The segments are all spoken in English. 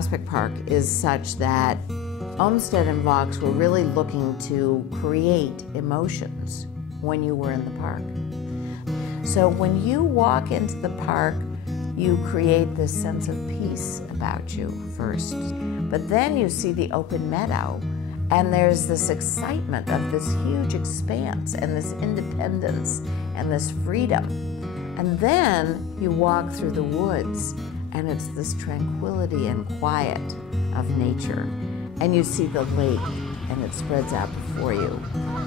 Prospect Park is such that Olmsted and Vaux were really looking to create emotions when you were in the park. So when you walk into the park, you create this sense of peace about you first. But then you see the open meadow, and there's this excitement of this huge expanse and this independence and this freedom. And then you walk through the woods, and it's this tranquility and quiet of nature. And you see the lake, and it spreads out before you.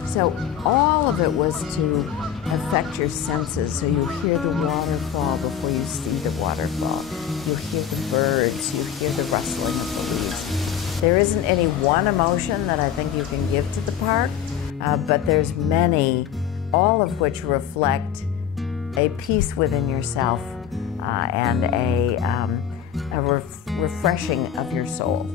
So all of it was to affect your senses, so you hear the waterfall before you see the waterfall. You hear the birds, you hear the rustling of the leaves. There isn't any one emotion that I think you can give to the park, but there's many, all of which reflect a peace within yourself and a refreshing of your soul.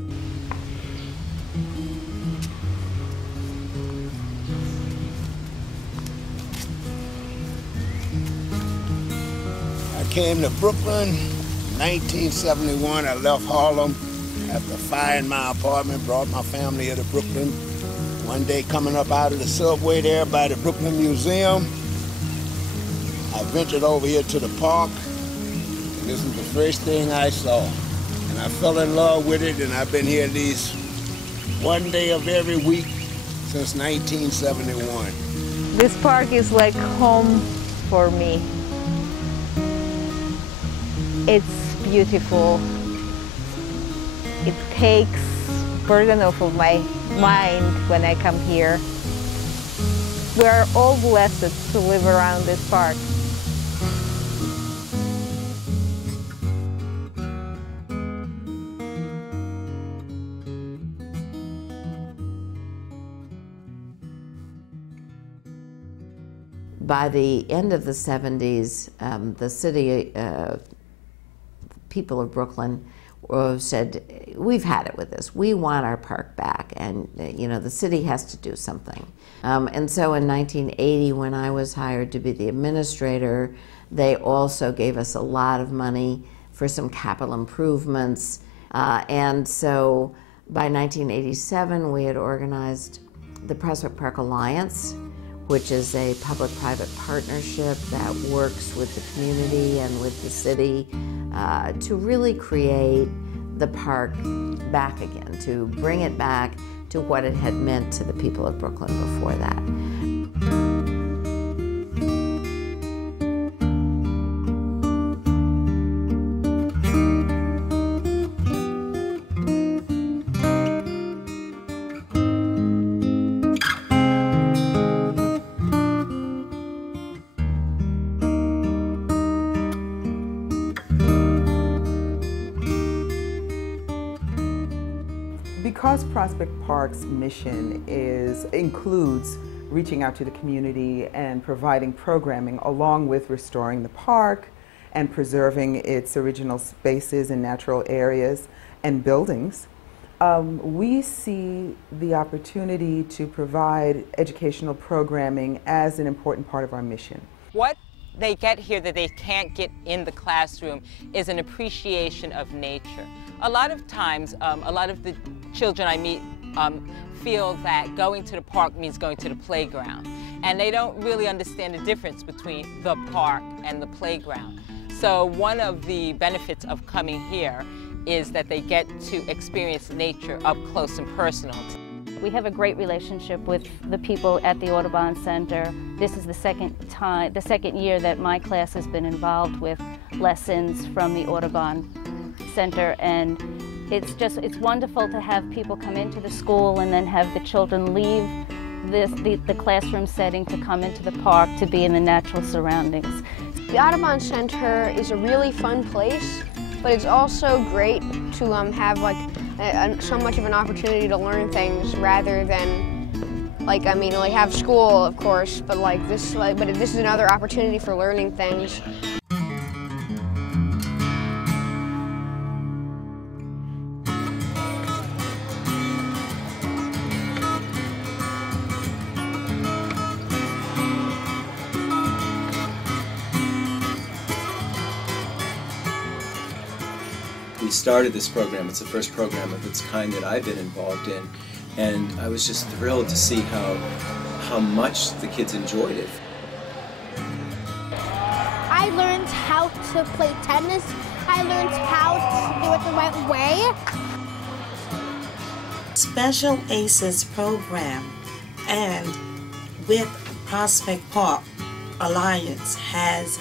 I came to Brooklyn in 1971. I left Harlem after firing my apartment, brought my family here to Brooklyn. One day coming up out of the subway there by the Brooklyn Museum, I ventured over here to the park, and this is the first thing I saw. And I fell in love with it, and I've been here at least one day of every week since 1971. This park is like home for me. It's beautiful. It takes burden off of my mind when I come here. We are all blessed to live around this park. By the end of the 70s, the city, people of Brooklyn said, we've had it with this. We want our park back, and the city has to do something. And so in 1980, when I was hired to be the administrator, they also gave us a lot of money for some capital improvements. And so by 1987, we had organized the Prospect Park Alliance, which is a public-private partnership that works with the community and with the city to really create the park back again, to bring it back to what it had meant to the people of Brooklyn before that. Because Prospect Park's mission includes reaching out to the community and providing programming along with restoring the park and preserving its original spaces and natural areas and buildings, we see the opportunity to provide educational programming as an important part of our mission. What they get here that they can't get in the classroom is an appreciation of nature. A lot of times, a lot of the children I meet feel that going to the park means going to the playground, and they don't really understand the difference between the park and the playground. So one of the benefits of coming here is that they get to experience nature up close and personal. We have a great relationship with the people at the Audubon Center. This is the second year that my class has been involved with lessons from the Audubon Center, and it's wonderful to have people come into the school and then have the children leave the classroom setting to come into the park to be in the natural surroundings. The Audubon Center is a really fun place, but it's also great to have so much of an opportunity to learn things rather than have school, of course, but this is another opportunity for learning things. we started this program. It's the first program of its kind that I've been involved in, and I was just thrilled to see how much the kids enjoyed it. I learned how to play tennis. I learned how to do it the right way. Special Aces program and with Prospect Park Alliance has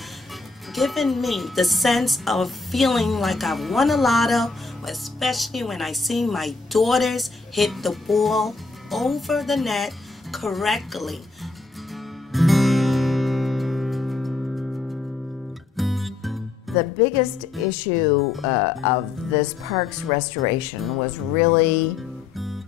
given me the sense of feeling like I've won a lotto, especially when I see my daughters hit the ball over the net correctly. The biggest issue of this park's restoration was really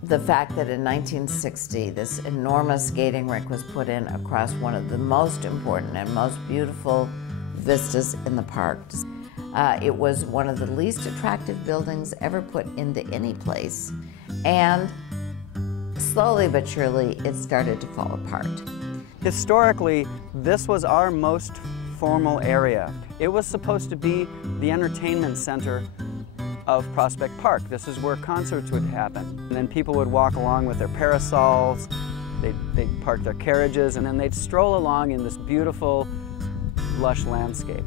the fact that in 1960 this enormous skating rink was put in across one of the most important and most beautiful vistas in the park. It was one of the least attractive buildings ever put into any place, and slowly but surely it started to fall apart. Historically, this was our most formal area. It was supposed to be the entertainment center of Prospect Park. This is where concerts would happen. And then people would walk along with their parasols, they'd park their carriages, and then they'd stroll along in this beautiful, lush landscape.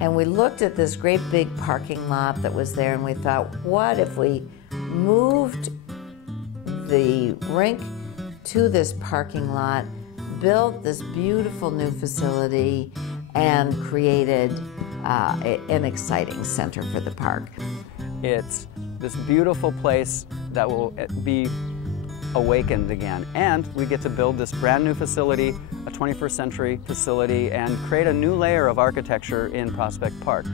And we looked at this great big parking lot that was there, and we thought, what if we moved the rink to this parking lot, built this beautiful new facility, and created an exciting center for the park. It's this beautiful place that will be awakened again, and we get to build this brand new facility, a 21st century facility, and create a new layer of architecture in Prospect Park.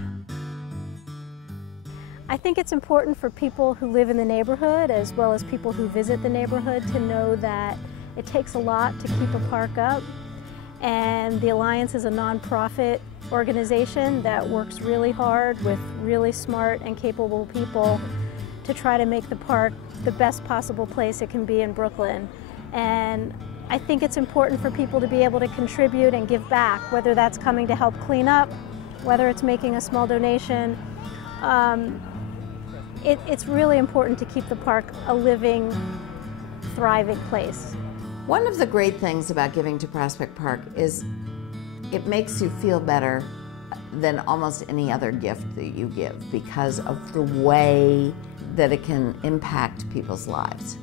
I think it's important for people who live in the neighborhood as well as people who visit the neighborhood to know that it takes a lot to keep a park up, and the Alliance is a nonprofit organization that works really hard with really smart and capable people to try to make the park the best possible place it can be in Brooklyn. And I think it's important for people to be able to contribute and give back, whether that's coming to help clean up, whether it's making a small donation. It's really important to keep the park a living, thriving place. One of the great things about giving to Prospect Park is it makes you feel better than almost any other gift that you give because of the way that it can impact people's lives.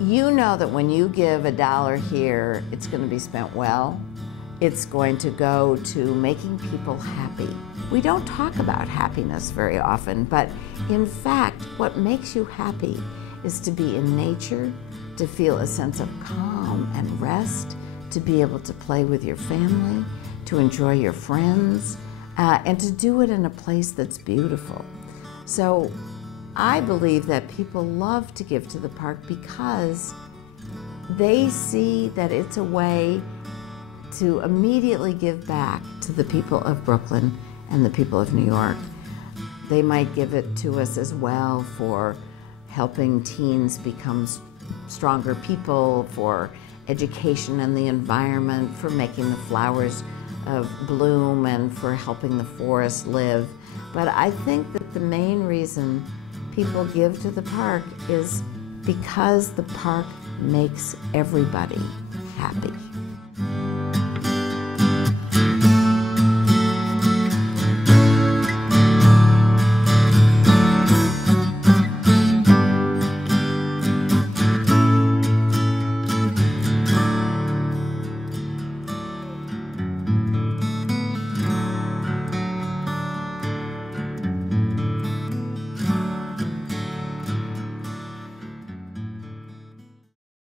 You know that when you give $1 here, it's going to be spent well. It's going to go to making people happy. We don't talk about happiness very often, but in fact, what makes you happy is to be in nature, to feel a sense of calm and rest, to be able to play with your family, to enjoy your friends, and to do it in a place that's beautiful. So I believe that people love to give to the park because they see that it's a way to immediately give back to the people of Brooklyn and the people of New York. They might give it to us as well for helping teens become stronger people, for education and the environment, for making the flowers bloom, and for helping the forest live. But I think that the main reason people give to the park is because the park makes everybody happy.